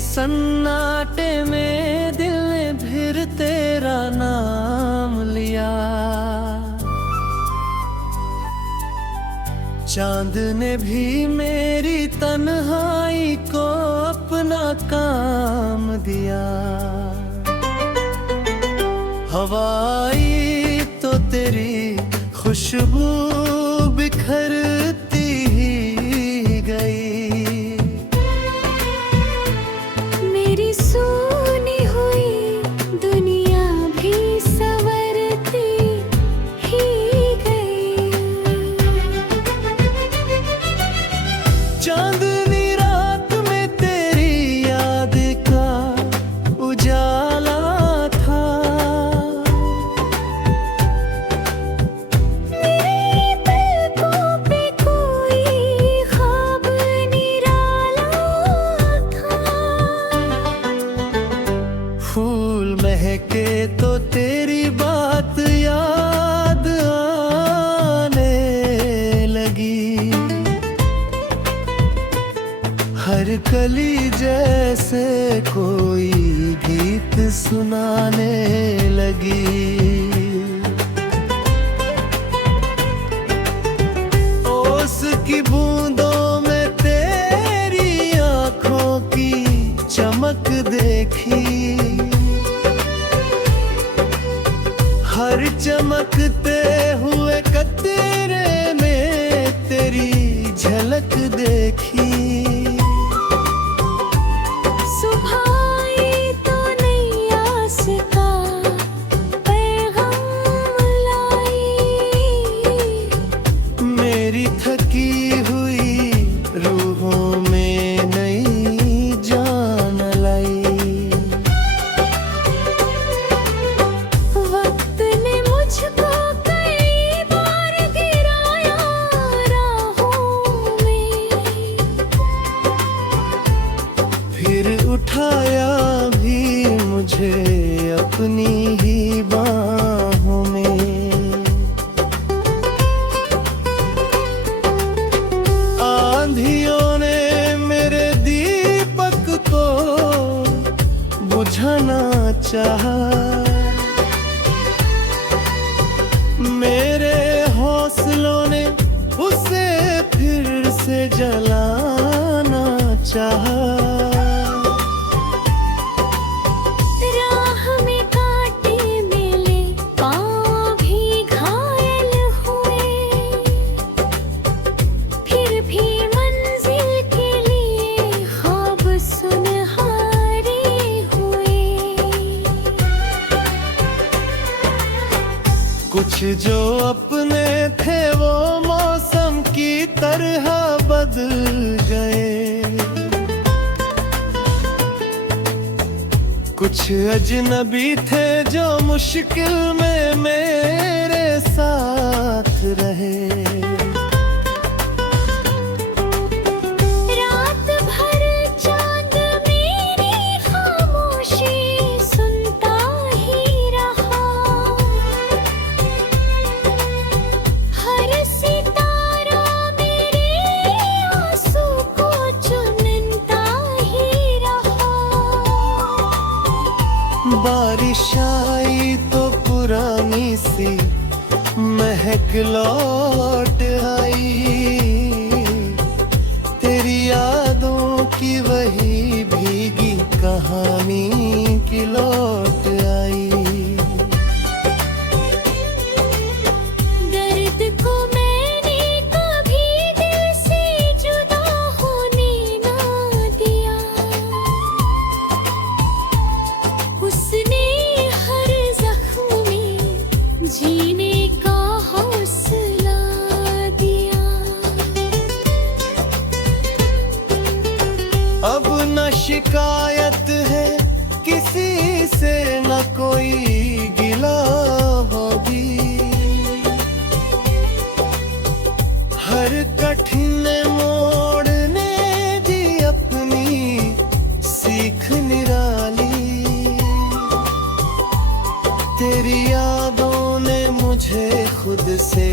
सन्नाटे में दिल ने फिर तेरा नाम लिया। चांद ने भी मेरी तन्हाई को अपना काम दिया। हवाई तो तेरी खुशबू बिखरती ही गई। मेरी सुनी हुई दुनिया भी संवरती ही गई। चांदनी रात में तेरी याद का उजाला था। मेरी पलकों पे कोई ख्वाब निराला था। फूल महके तो तेरी बात याद आने लगी। हर कली जैसे कोई गीत सुनाने लगी। ओस की बूंदों में तेरी आंखों की चमक देखी। हर चमकते हुए कतरे में तेरी झलक देखी। सुबह आई तो नई आस का पैगाम लाई। मेरी थकी हुई रूहों में नई जान लाई। वक्त ने मुझको कई बार गिराया राहों में। फिर उठाया भी मुझे अपनी ही बाहों में। आंधियों ने मेरे दीपक को बुझाना चाहा। मेरे हौसलों ने उसे फिर से जलाना चाहा। राह में कांटे मिले, पाँव भी घायल हुए। फिर भी मंजिल के लिए ख्वाब सुनहरे हुए। कुछ जो अपने थे वो मौसम की तरह बदल गए। कुछ अजनबी थे जो मुश्किल में मेरे साथ रहे। रात भर चांद मेरी खामोशी सुनता ही रहा। हर सितारा मेरे आंसू को चुनता ही रहा। बारिश आई तो पुरानी सी महक लौट आई। तेरी यादों की वही भीगी कहानी की लौट आई। दर्द को मैंने कभी दिल से जुदा होने ना दिया। उसने हर जख्म में जीने का हौसला दिया। अब न शिकायत है किसी से, न कोई गिला होगी। हर कठिन मोड़ ने दी अपनी सीख निराली। तेरी यादों ने मुझे खुद से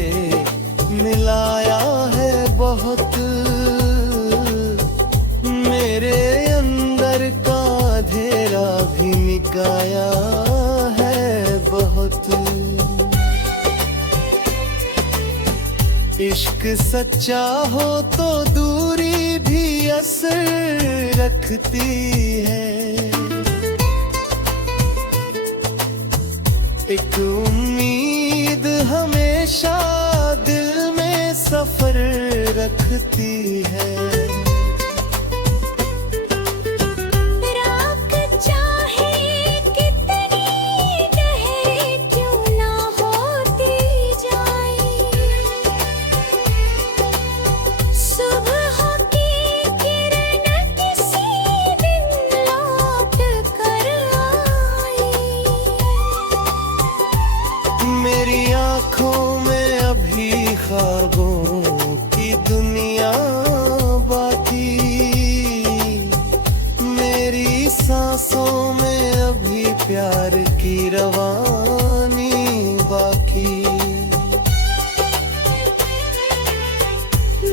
मिलाया है बहुत। मेरे अंदर का मेरा भी निकाया है बहुत। इश्क सच्चा हो तो दूरी भी असर रखती है। एक उम्मीद हमेशा दिल में सफर रखती है। मेरी आँखों में अभी ख्वाबों की दुनिया बाकी, मेरी सांसों में अभी प्यार की रवानी बाकी।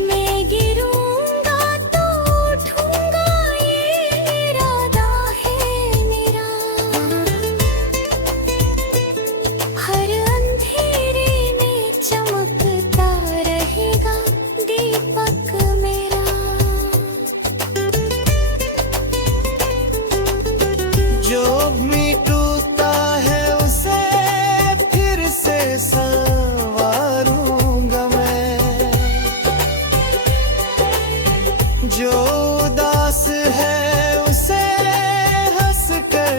मैं गिरूंगा तो उठूंगा ये इरादा है मेरा। हर अंधेरे में चमकता रहेगा दीपक मेरा। जो भी टूटा है उसे फिर से संवारूंगा मैं। जो उदास है उसे हंस कर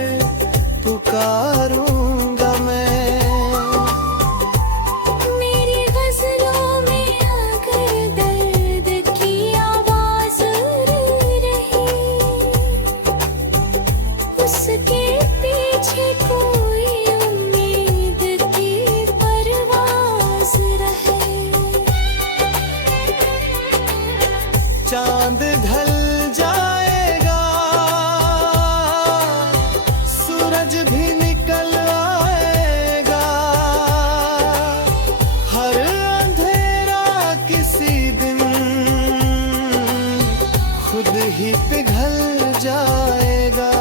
पुकारूंगा मैं। मेरी गज़लों में अगर दर्द की आवाज़ रही, उसके पीछे कोई उम्मीद की परवाज़ रहे। चांद ढल जाएगा, सूरज भी निकल आएगा। हर अंधेरा किसी दिन खुद ही पिघल जाएगा।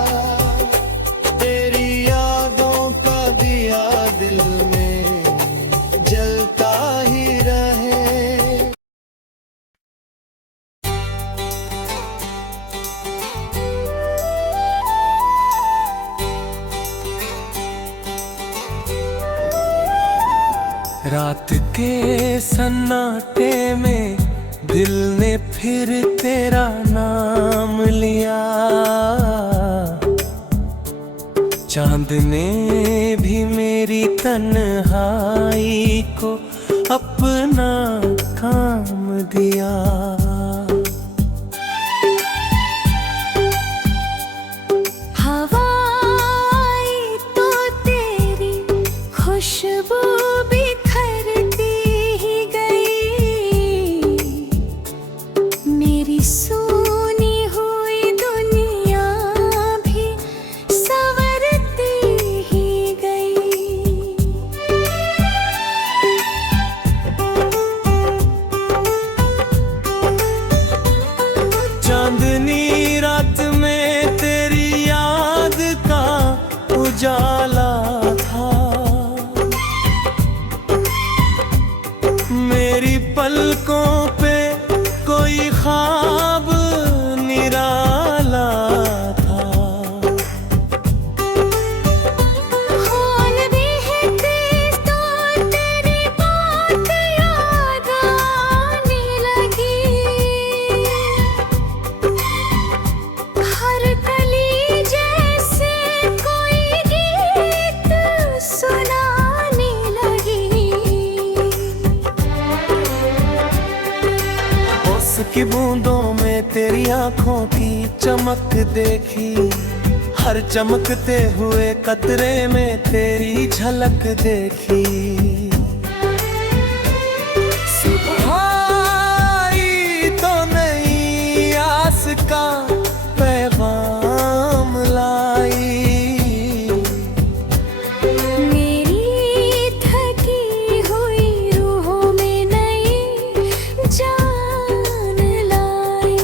तेरी यादों का दिया दिल में जलता ही रहे। रात के सन्नाटे में दिल ने फिर तेरा नाम लिया। चांद ने भी मेरी तन्हाई को अपना काम दिया। हवा आई तो तेरी खुशबू बिखरती ही गई। मेरी सोनी हुई दुनिया भी संवरती ही गई। चांदनी रात में तेरी याद का उजाला था। मेरी पलकों पे कोई ख्वाब निराला था। खून भी है तेज तो तेरी बात याद आने लगी। हर कली जैसे कोई गीत सुनाने लगी। उसकी बूंदों में तेरी आंखों की चमक देखी। हर चमकते हुए कतरे में तेरी झलक देखी। सुबह आई तो नई आस का पैगाम लाई। मेरी थकी हुई रूहों में नई जान लाई।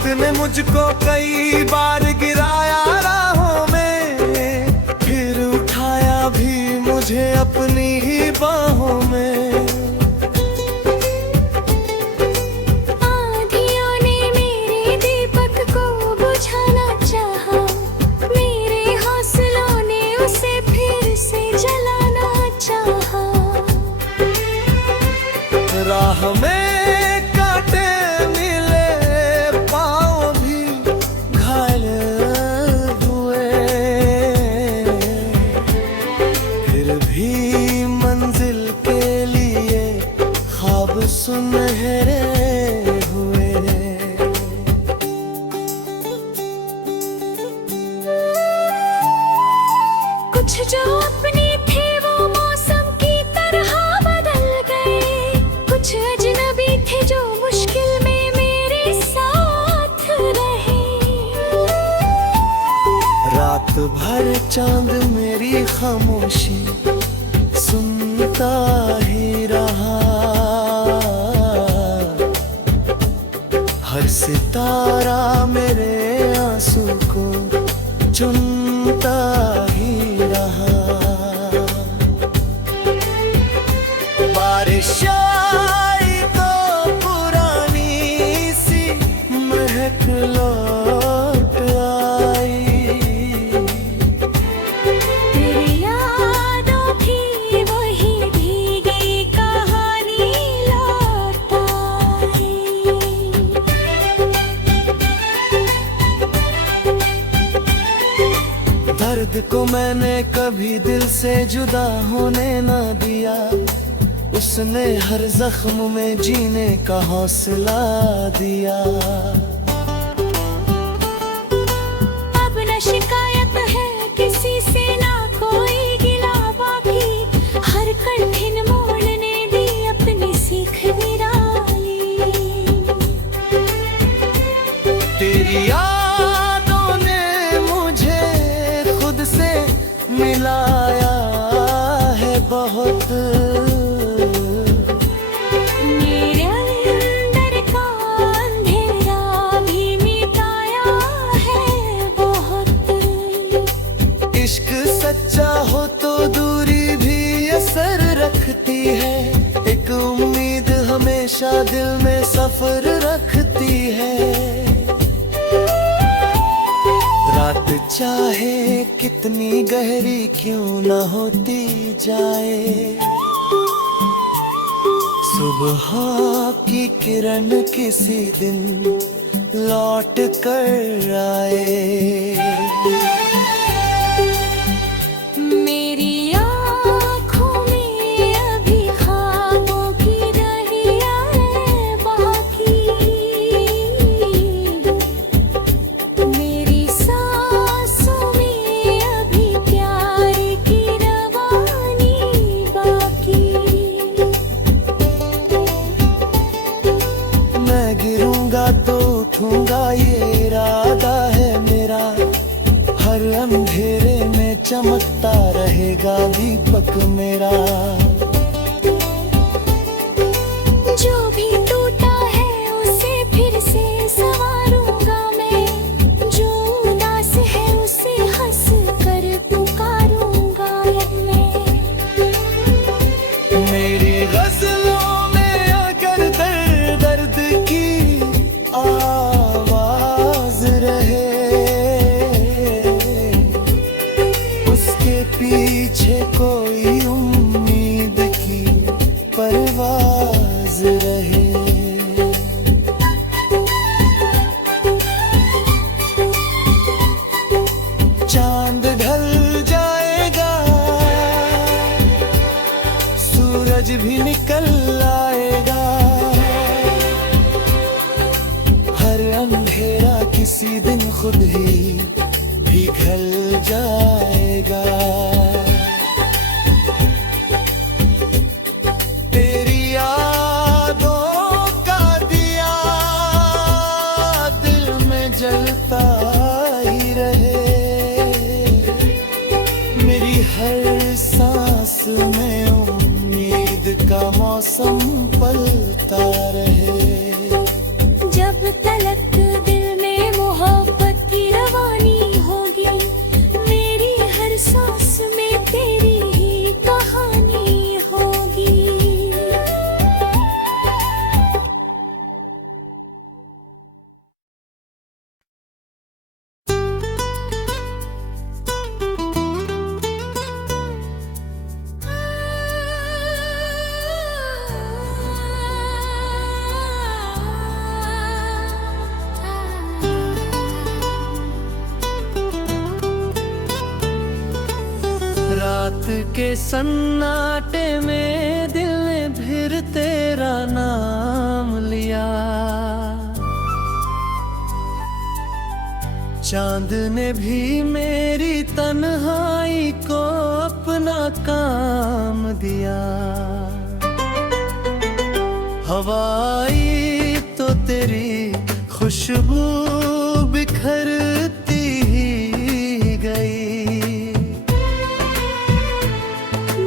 वक्त ने मुझको कई बार गिराया राहों में, फिर उठाया भी मुझे अपनी ही बाहों में। आंधियों ने मेरे दीपक को बुझाना चाहा, मेरे हौसलों ने उसे फिर से जलाना चाहा। राह में कांटे मिले, पाँव भी घायल हुए, फिर भी मंजिल के लिए ख्वाब सुनहरे हुए। कुछ जो अपने थे वो मौसम की तरह बदल गए, कुछ अजनबी थे जो मुश्किल में मेरे साथ रहे। रात भर चांद मेरी खामोशी सुनता ही रहा, हर सितारा मेरे आंसू को चुनता ही रहा। बारिश आई तो पुरानी सी महक लौट आई, तेरी यादों की वही भीगी कहानी लौट आई। दर्द को मैंने कभी दिल से जुदा होने न दिया, उसने हर जख्म में जीने का हौसला दिया। अब न शिकायत है किसी से, ना कोई गिला बाकी, हर कठिन मोड़ ने दी अपनी सीख निराली। तेरी यादों ने मुझे खुद से मिलाया है बहुत, मेरे अंदर का अंधेरा भी मिटाया है बहुत। इश्क सच्चा हो तो दूरी भी असर रखती है, एक उम्मीद हमेशा दिल में सफर रखती है। रात चाहे कितनी गहरी क्यों न होती जाए, सुबह की किरण किसी दिन लौट कर आए। मेरी आँखों में अभी ख्वाबों की दरिया है बाकी, मेरी सांसों में अभी प्यार की रवानी बाकी। मैं गिरूंगा तो उठूंगा ये इरादा है मेरा, हर अंधेरे में चमकता रहेगा दीपक मेरा। जो भी टूटा है उसे फिर से संवारूंगा मैं, जो उदास है उसे हंस कर पुकारूंगा मैं। मेरी गजलों में अगर दर्द दर्द की आवाज रहे, उसके पीछे कोई उम्मीद की परवाज रहे। चांद ढल जाएगा, सूरज भी निकल आएगा, हर अंधेरा किसी दिन खुद ही पिघल जाएगा। तेरी यादों का दिया दिल में जलता ही रहे, मेरी हर सांस में उम्मीद का मौसम पलता रहे। जब तलक दिल के सन्नाटे में दिल ने फिर तेरा नाम लिया। चांद ने भी मेरी तन्हाई को अपना काम दिया। हवाई तो तेरी खुशबू बिखरती ही गई।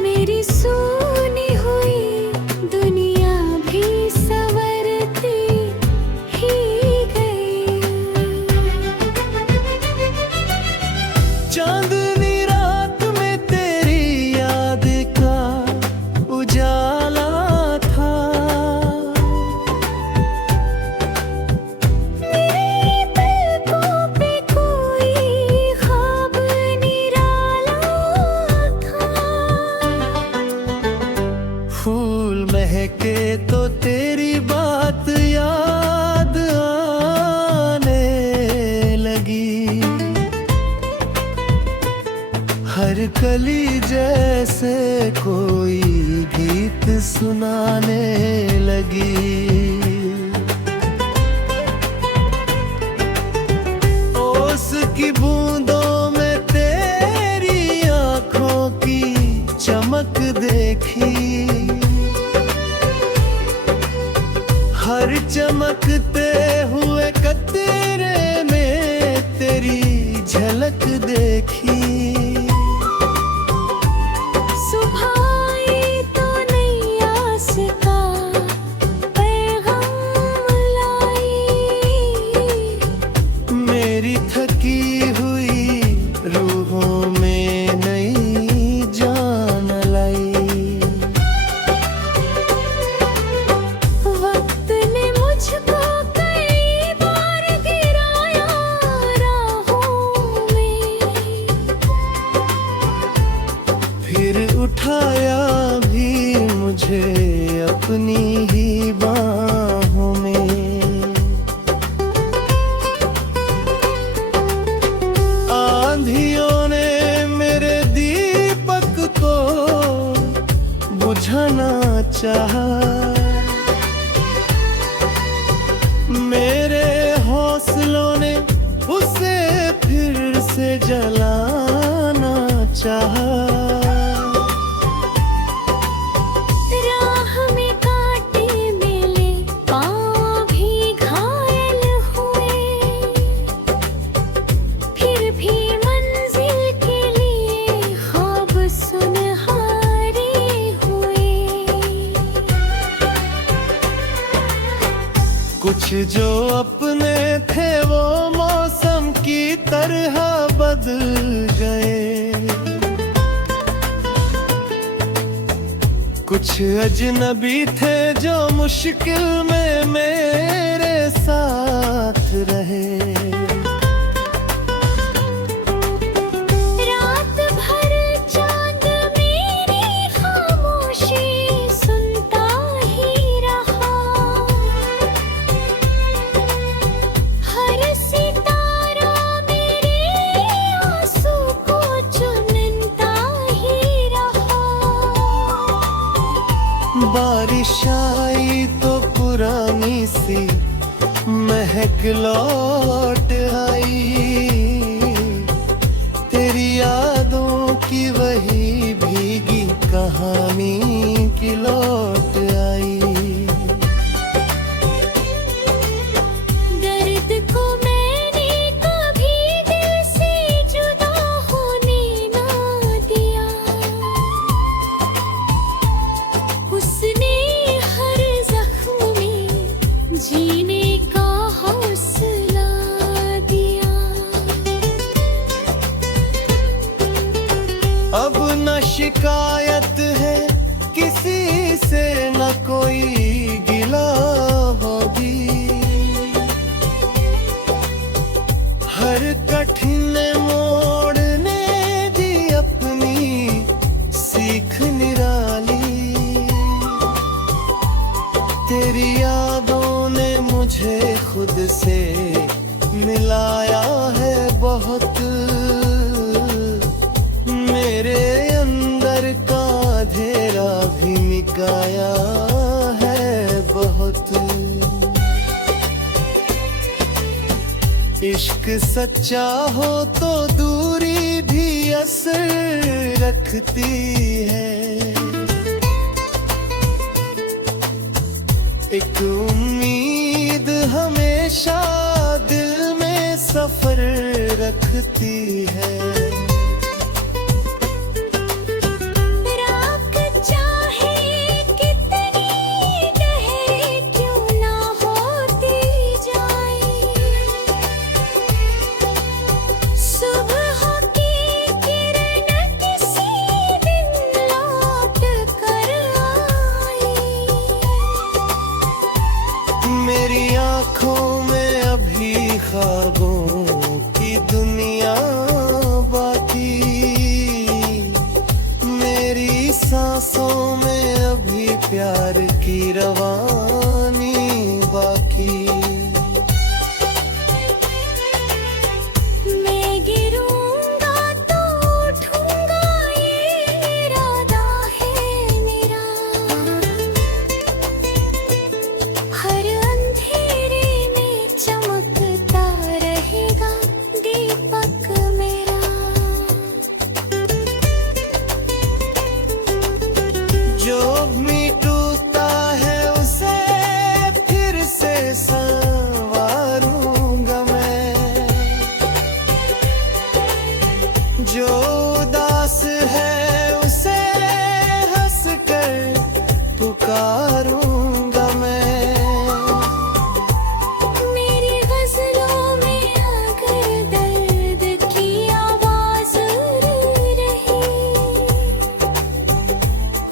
मेरी सोनी हुई दुनिया भी संवरती ही गई। चांदनी रात में तेरी याद का उजाला था। मेरी पलकों पे कोई ख्वाब निराला था। फूल महके तो तेरी बात याद आने लगी। हर कली जैसे कोई गीत सुनाने लगी। ओस की बूंदों में तेरी आंखों की चमक देखी। हर चमकते हुए कतरे में तेरी झलक देखी। सुबह आई तो नई आस का पैगाम लाई। मेरी थकी हुई रूहों में नई जान लाई। वक्त ने मुझको कई बार गिराया राहों में। फिर उठाया भी मुझे अपनी ही बाहों में। आंधियों ने मेरे दीपक को बुझाना चाहा। मेरे हौसलों ने उसे फिर से जलाना चाहा। राह में कांटे मिले, पाँव भी घायल हुए। फिर भी मंजिल के लिए ख्वाब सुनहरे हुए। कुछ जो अपने थे वो मौसम की तरह बदल गए। कुछ अजनबी थे जो मुश्किल में मेरे साथ रहे। रात भर चांद मेरी खामोशी सुनता ही रहा। हर सितारा मेरे आंसू को चुनता ही रहा। बारिश आई तो पुरानी सी महक लौट आई। तेरी यादों की वही भीगी कहानी की लौट आई। दर्द को मैंने कभी दिल से जुदा होने ना दिया। उसने हर जख्म में जीने का हौसला दिया। अब न शिकायत है किसी से, न कोई गिला होगी। हर कठिन मोड़ ने दी अपनी सीख निराली। तेरी यादों ने मुझे खुद से मिलाया है बहुत। मेरे अंदर इश्क सच्चा हो तो दूरी भी असर रखती है। एक उम्मीद हमेशा दिल में सफर रखती है। राख चाहे कितनी गहरी क्यों ना होती जाए, सुबह की किरण किसी दिन लौट कर आए। मेरी आँखों में अभी ख्वाबों की दुनिया बाकी, मेरी सांसों में अभी प्यार की रवानी बाकी। मैं गिरूंगा तो उठूंगा ये इरादा है मेरा, हर अंधेरे में चमकता रहेगा दीपक मेरा। जो भी टूटा है उसे फिर से संवारूंगा मैं, जो उदास है उसे हंस कर पुकारूंगा मैं। मेरी गजलों में अगर दर्द की आवाज रही,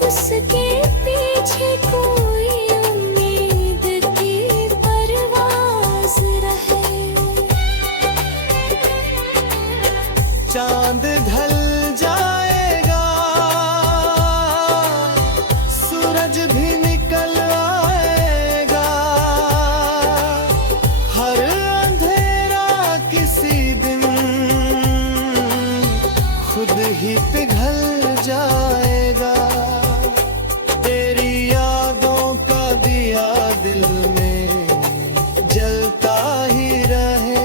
उसके पीछे कोई उम्मीद की परवाज़ रहे। चांद ढल जाएगा, सूरज भी निकल आएगा, हर अंधेरा किसी दिन खुद ही पिघल जाएगा। तेरी यादों का दिया दिल में जलता ही रहे।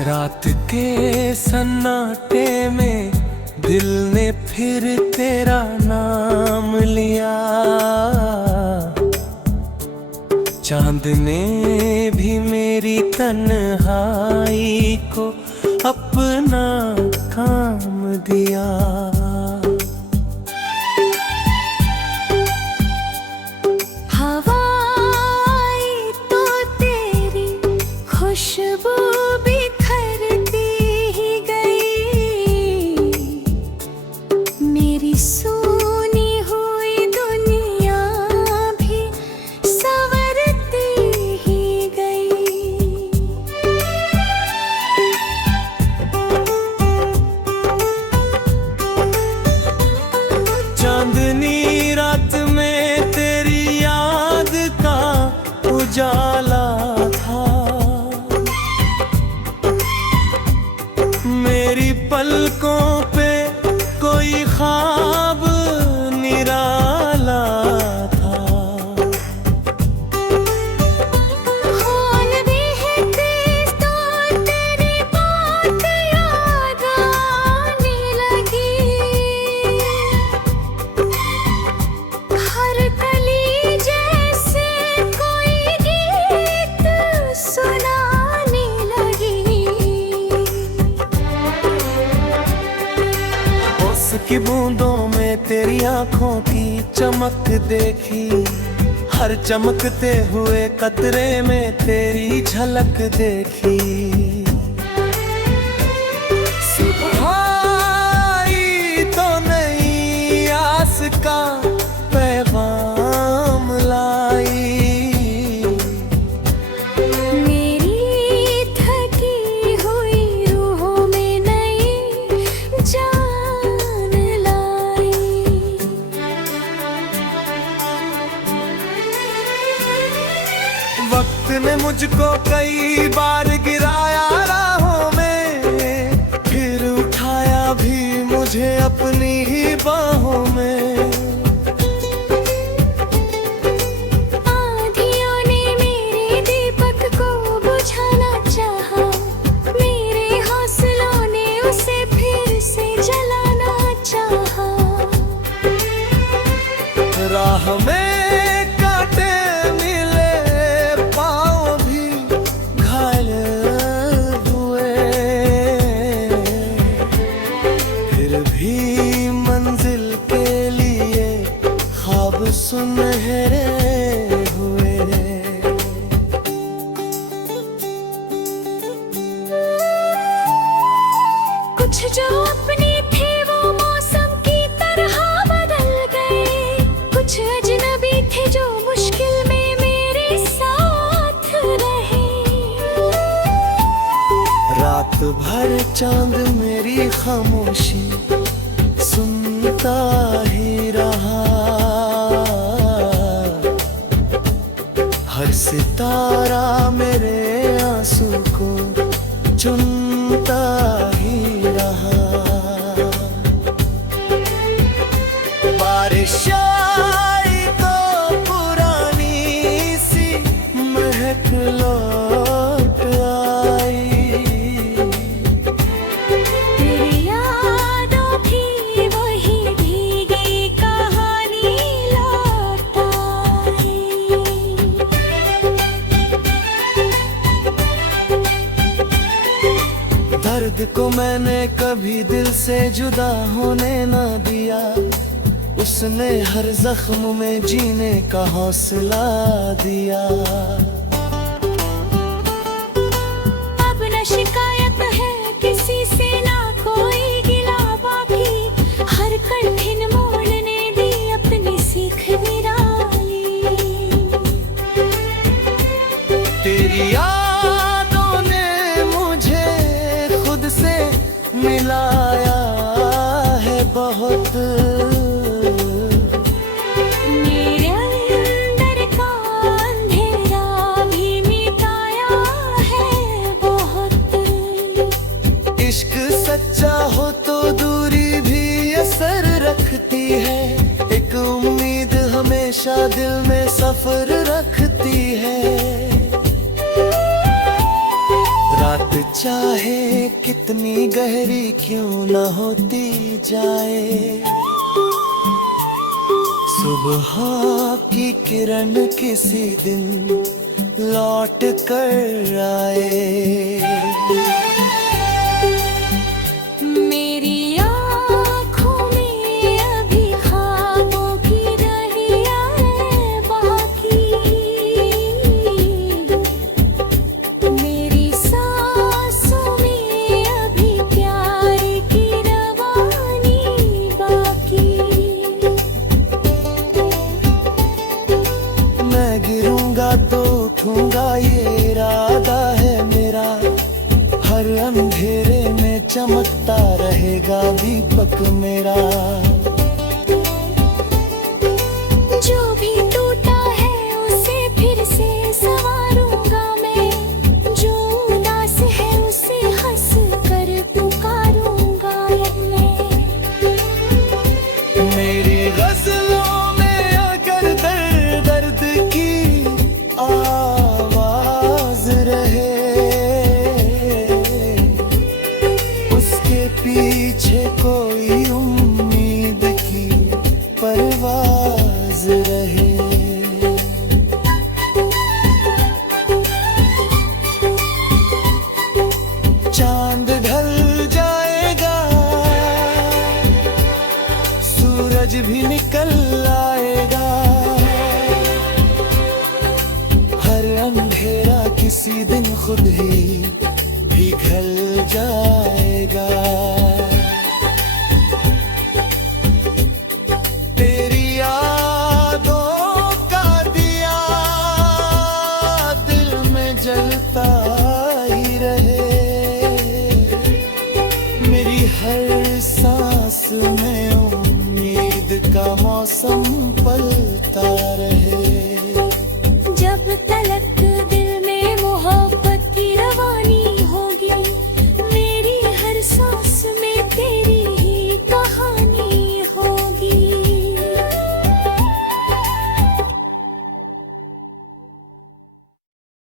रात के सन्नाटे में दिल ने फिर तेरा नाम लिया, चांद ने भी मेरी तन्हाई को अपना काम दिया। हवाई तो तेरी खुशबू बिखरती ही गई, मेरी सूनी हुई दुनिया भी संवरती ही गई। चांदनी रात में तेरी याद का उजाला था, मेरी पलकों पे कोई ख्वाब निराला था। खून भी है तेज तो तेरी बात याद आने लगी, हर कली जैसे कोई गीत सुनाने लगी। उसकी बूंदों में तेरी आंखों की चमक देखी, हर चमकते हुए कतरे में तेरी झलक देखी। सुबह आई तो नई आस का पैगाम लाई, मेरी थकी हुई रूहों में नई जान लाई। वक्त ने मुझको कई बार गिराया राहों में, फिर उठा कुछ जो अपने थे वो मौसम की तरह बदल गए, कुछ अजनबी थे जो मुश्किल में मेरे साथ रहे। रात भर चांद मेरी खामोशी सुनता ही रहा, हर सितारा मेरे आंसू को चुनता ही रहा। बारिश आई तो पुरानी सी महक लौट आई, तेरी यादों की वही भीगी कहानी लौट आई। दर्द को मैंने कभी दिल से जुदा होने न दिया, उसने हर जख्म में जीने का हौसला दिया। अब न शिकायत है किसी से, ना कोई गिला बाकी, हर कठिन मोड़ ने दी अपनी सीख निराली। तेरी यादों ने मुझे खुद से मिलाया है बहुत, मेरे अंदर का अंधेरा भी मिटाया है बहुत। इश्क सच्चा हो तो दूरी भी असर रखती है, एक उम्मीद हमेशा दिल में सफर रखती है। रात चाहे कितनी गहरी क्यों न होती जाए, सुबह की किरण किसी दिन लौट कर आए। मेरी आँखों में अभी ख्वाबों की रहिया है बाकी, मेरी सांसों में अभी प्यार की रवानी बाकी। मैं गिरूंगा तो उठूंगा ये इरादा है मेरा, हर अंधेरे में चमकता रहेगा दीपक मेरा। जो भी टूटा है उसे फिर से संवारूंगा मैं, जो उदास है उसे हंस कर पुकारूंगा मैं। मेरी गजलों में अगर दर्द दर्द की आवाज रहे, उसके पीछे कोई उम्मीद की परवाज रहे। चांद ढल जाएगा, सूरज भी निकल आएगा, हर अंधेरा किसी दिन खुद ही पिघल जाएगा। तेरी यादों का दिया दिल में जलता ही रहे, मेरी हर सांस में उम्मीद का मौसम पलता रहे।